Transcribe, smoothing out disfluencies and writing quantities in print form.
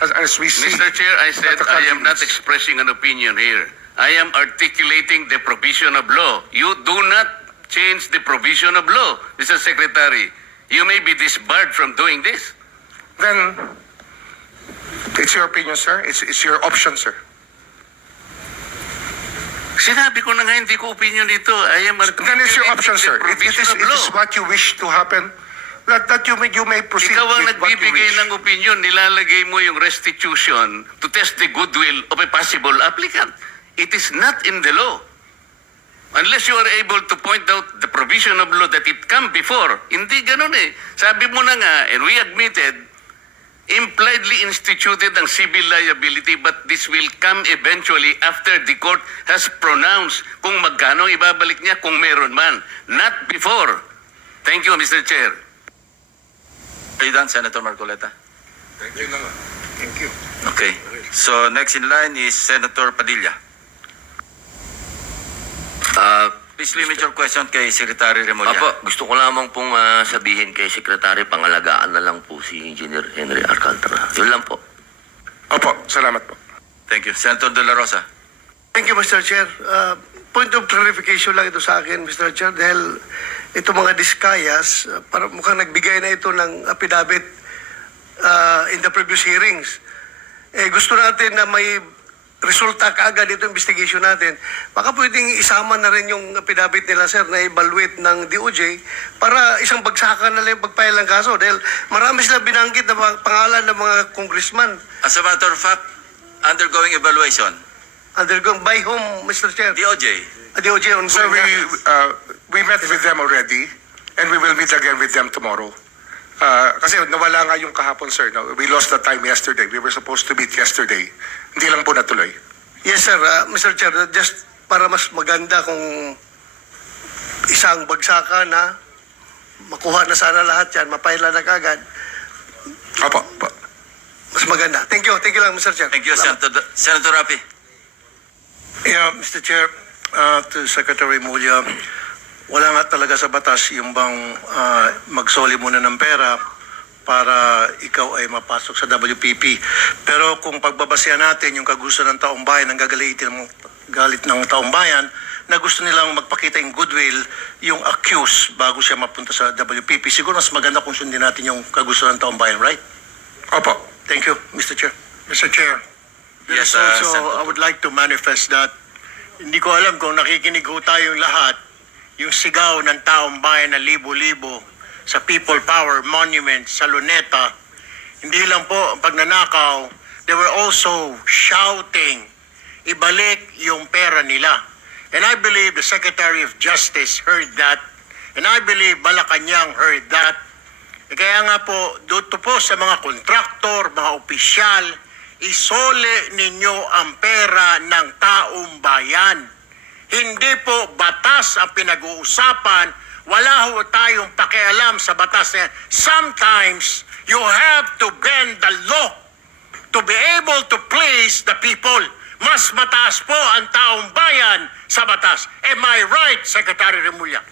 as we see. Mr. Chair, I said that the I am not country needs. expressing an opinion here. I am articulating the provision of law. You do not change the provision of law, Mr. Secretary. You may be disbarred from doing this. Then, it's your opinion, sir. It's your option, sir. Sinabi ko na nga, hindi ko opinion dito. I am Then it's your option, sir. the It provision is of law. what you wish to happen. That you may proceed Ikaw ang with what you nagbibigay wish. ng opinion, nilalagay mo yung restitution to test the goodwill of a possible applicant. It is not in the law. Unless you are able to point out the provision of law that it come before. Hindi ganun eh. Sabi mo na nga, and we admitted, impliedly instituted ang civil liability, but this will come eventually after the court has pronounced kung magkano ibabalik niya kung meron man. Not before. Thank you, Mr. Chair. Are you done, Senator Marcoleta? Thank you. Thank you. Okay. So next in line is Senator Padilla. Please limit your question kay Secretary Remulla. Apo, gusto ko lamang pong sabihin kay Secretary, pangalagaan na lang po si Engineer Henry Alcantara. Yun lang po. Opo, salamat po. Thank you. Senator De La Rosa. Thank you, Mr. Chair. Point of clarification lang ito sa akin, Mr. Chair, dahil ito mga diskayas, para mukhang nagbigay na ito ng affidavit in the previous hearings. Gusto natin na may resulta kaagad ito investigation natin. Baka pwedeng isama na rin yung affidavit nila, sir, na evaluate ng DOJ para isang bagsakan na lang pagpahil ng kaso. Dahil marami sila binanggit na pangalan ng mga congressman. As a matter of fact, undergoing evaluation. Undergone by whom, Mr. Chair? DOJ. DOJ on Sir, we met with them already, and we will meet again with them tomorrow. Kasi nawala nga yung kahapon, sir. No? We lost the time yesterday. We were supposed to meet yesterday. Hindi lang po natuloy. Yes, sir. Mr. Chair, just para mas maganda kung isang bagsakan na makuha na sana lahat yan, mapaila na kagad, Opo. mas maganda. Thank you. Thank you lang, Mr. Chair. Thank you, Salamat. Senator Rapi. Yeah, Mr. Chair, to Secretary Mulya, wala nga talaga sa batas yung bang magsoli muna ng pera para ikaw ay mapasok sa WPP. Pero kung pagbabasehan natin yung kagusto ng taong bayan, ang galit ng taong bayan, na gusto nilang magpakita yung goodwill, yung accused bago siya mapunta sa WPP, siguro mas maganda kung sundin natin yung kagusto ng taong bayan, right? Opo. Thank you, Mr. Chair. Mr. Chair, there Yes, is also, Senator. I would like to manifest that hindi ko alam kung nakikinig ho tayong lahat, yung sigaw ng taong bayan na libo-libo sa People Power Monument sa Luneta, hindi lang po ang pagnanakaw, they were also shouting, ibalik yung pera nila. And I believe the Secretary of Justice heard that, and I believe Malacanang heard that. Kaya nga po, dito po sa mga kontraktor, mga opisyal, isole ninyo ang pera ng taong bayan. Hindi po batas ang pinag-uusapan. Wala ho tayong pakialam sa batas na yan. Sometimes, you have to bend the law to be able to please the people. Mas mataas po ang taong bayan sa batas. Am I right, Secretary Remulla?